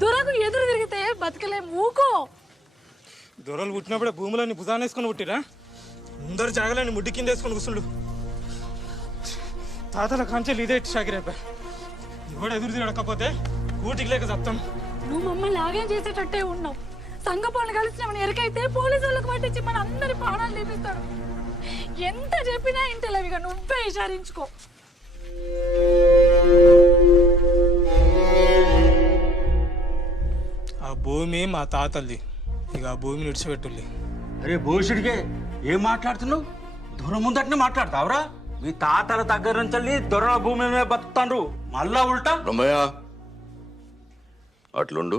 దొరకు ఎదురు తిరిగితే బతకలే మూకో. దొరలు పుట్టినప్పుడే భూములన్నీ భుజాన్ని వేసుకొని పుట్టిరా? ముందరు జాగలని ముడ్డి కింద వేసుకొని కూర్చుండు. తాతల కాంచెలు ఇదే షాకిరేప. ఎవడు ఎదురు తిరగకపోతే ఊటికి లేక చెప్తాం. నువ్వు మమ్మల్ని లాగే చేసేటట్టే ఉన్నావు. సంఘ పనులు కలిసినామని ఎరకైతే పోలీసు వాళ్ళకి పట్టించి మన అందరి ప్రాణాలు తీపిస్తాడు. ఎంత చెప్పినా ఇంటలేవిగా నువ్వే విచారించుకో. ఆ భూమి మా తాతల్ది, ఇక ఆ భూమిని విడిచిపెట్టుల్లి. అరే భూషుడికే ఏం మాట్లాడుతున్నావు? దూరం ముందటనే మాట్లాడతావురా? మీ తాతల దగ్గర నుంచి దొరల భూమి మీద బతుకుతాండ్రు, మళ్ళా ఉల్టా. రమయ్య అట్లుండు,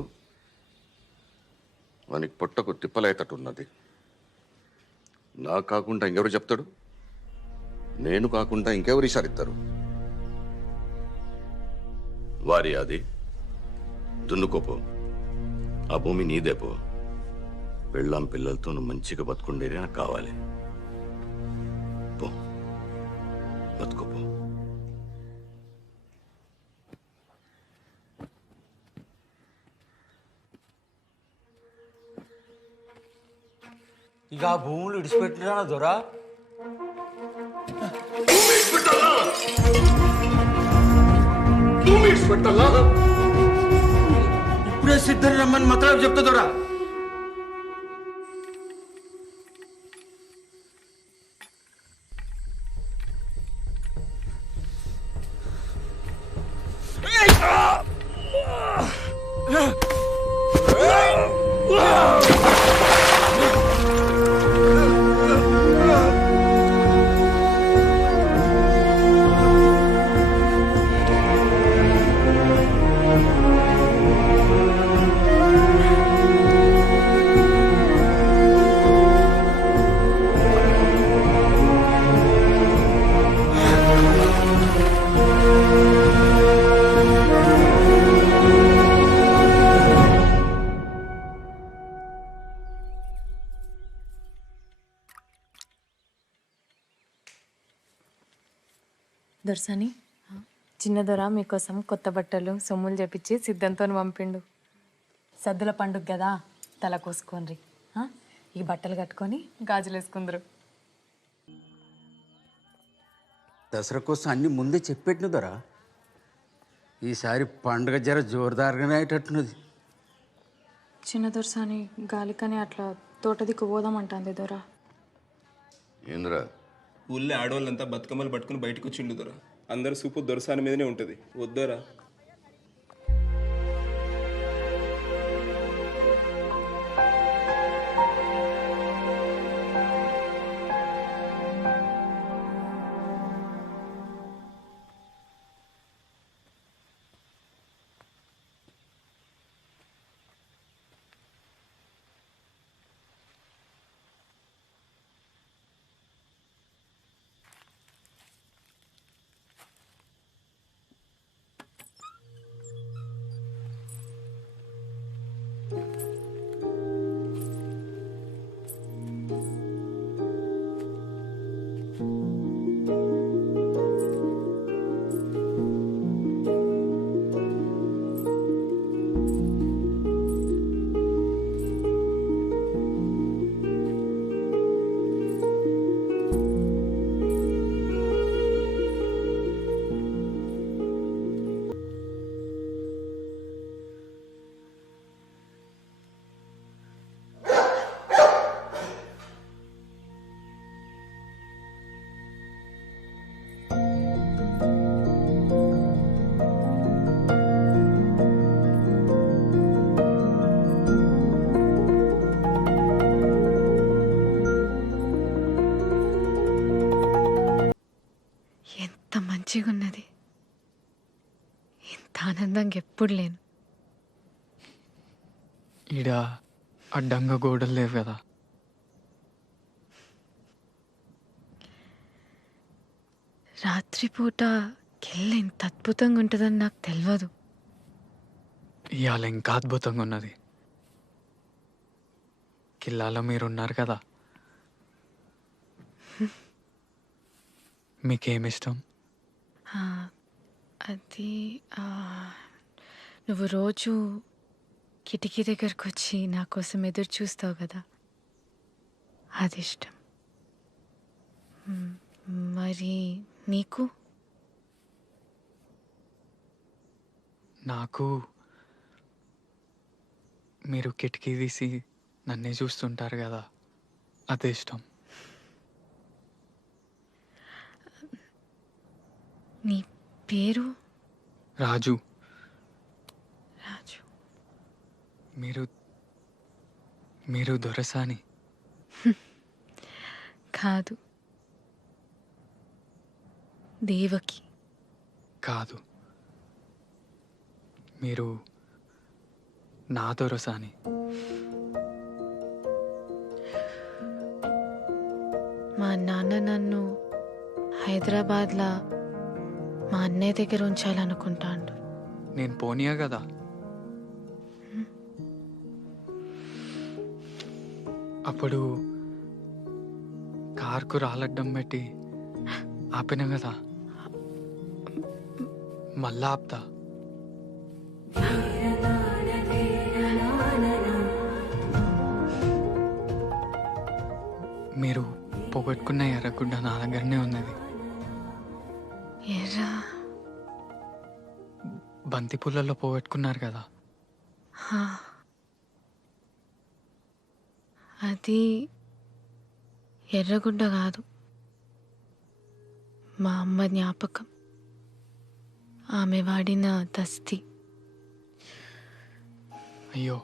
మనకి పొట్టకు తిప్పలేతట్టున్నది. నాకు కాకుండా ఇంకెవరు చెప్తాడు? నేను కాకుండా ఇంకెవరు ఇషారిస్తారు? వారి అది దున్నుకోపో, ఆ భూమి నీదేపో. పెళ్ళాం పిల్లలతో నువ్వు మంచిగా బతుకుండేది నాకు కావాలి. పో, బతుకోపో. ఇక ఆ భూములు విడిచిపెట్టినా దొరా? ఇప్పుడే సిద్ధం రమ్మని మతలబు చెప్తా దొరా. దొరసాని, చిన్న దొర మీకోసం కొత్త బట్టలు సొమ్ములు చేపించి సిద్ధంతో పంపిండు. సద్దుల పండుగ కదా, తల కోసుకోండి. ఈ బట్టలు కట్టుకొని గాజులు వేసుకుందరు. దసరా కోసం అన్ని ముందే చెప్పెట్టిన దొరా. ఈసారి పండుగ జర జోరుదారుగానే అయ్యేటట్టున్నది. చిన్న దొరసాని గాలికని అట్లా తోట దిక్కు పోదామంటుంది దొర. ఏంద్రా? ఊళ్ళో ఆడవాళ్ళంతా బతుకమ్మలు పట్టుకుని బయటకు వచ్చిండు దొర. అందరు సూపు దొరసాని మీదనే ఉంటుంది. వద్దోరా? మంచిగా ఉన్నది. ఇంత ఆనందంగా ఎప్పుడు లేను. ఈడ అడ్డంగా గోడలు లేవు కదా. రాత్రిపూట కిల్ల ఇంత అద్భుతంగా ఉంటుందని నాకు తెలియదు. ఇవాళ ఇంకా అద్భుతంగా ఉన్నది. కిల్లాలో మీరున్నారు కదా. మీకేమిష్టం? అది నువ్వు రోజు కిటికీ దగ్గరకు వచ్చి నా కోసం ఎదురు చూస్తావు కదా, అది ఇష్టం. మరి నీకు? నాకు మీరు కిటికీ తీసి నన్నే చూస్తుంటారు కదా, అదే ఇష్టం. నీ పేరు? రాజు. రాజు. మీరు దొరసాని? కాదు, దేవకి. కాదు, మీరు నా దొరసాని. మా నాన్న నన్ను హైదరాబాద్లో మా అన్నయ్య దగ్గర ఉంచాలనుకుంటాడు. నేను పోనీయా కదా. అప్పుడు కార్కు రాలడ్డం పెట్టి ఆపిన కదా, మళ్ళా ఆపుతా. మీరు పోగొట్టుకున్న ఎర్రగుడ్డ నా దగ్గరనే ఉన్నది. ఎర్రా? బంతి పుల్లల్లో పోగొట్టుకున్నారు కదా. అది ఎర్రగుడ్డ కాదు, మా అమ్మ జ్ఞాపకం. ఆమె వాడిన దస్తి. అయ్యో,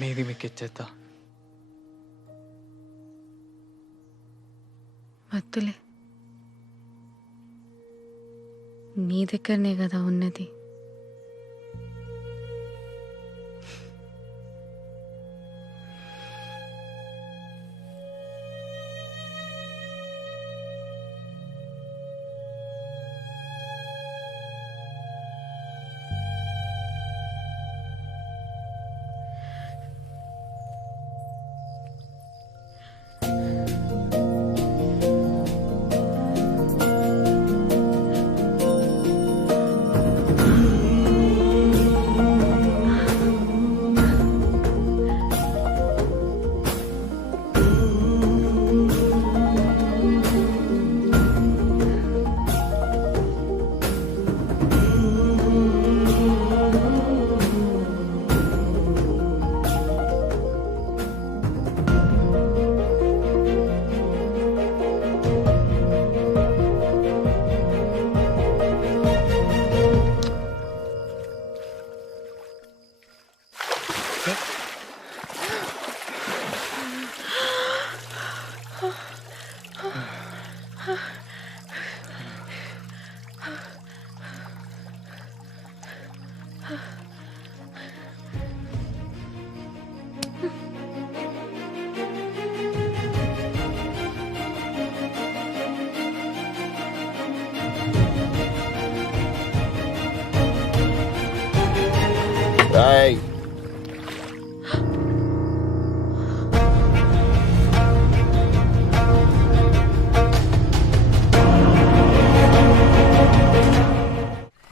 మీది మీకు ఇచ్చేద్దా? వద్దులే, నీ దగ్గరనే కదా ఉన్నది. రాయ్